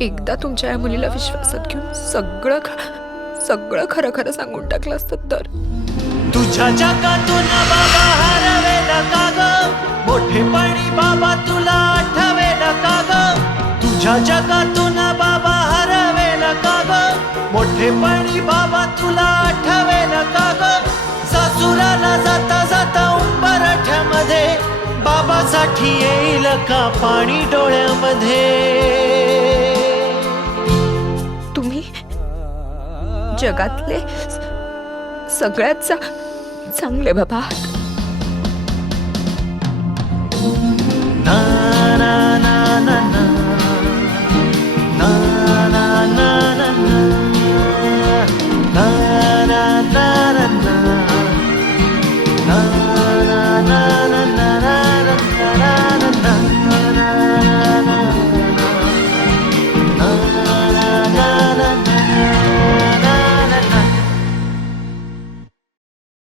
एकदा तुमच्या या मुलीला विश्वासात घेऊन सगळं खरं खरं सांगून टाकलं असतं तर. तुझ्या जगातून बाबा हरवेल का ग, मोठेपणी बाबा तुला आठवेल का ग. तुझ्या जगातून बाबा हरवेल का ग, मोठेपणी बाबा तुला आठवेल का ग. सासुराला जाता जाता उंबरठ्यामध्ये बाबासाठी येईल का पाणी डोळ्यामध्ये. तुम्ही जगातले सगळ्यात चांगले बाबा आहात. ना ना ना ना ना ना ना ना ना ना ना ना ना ना ना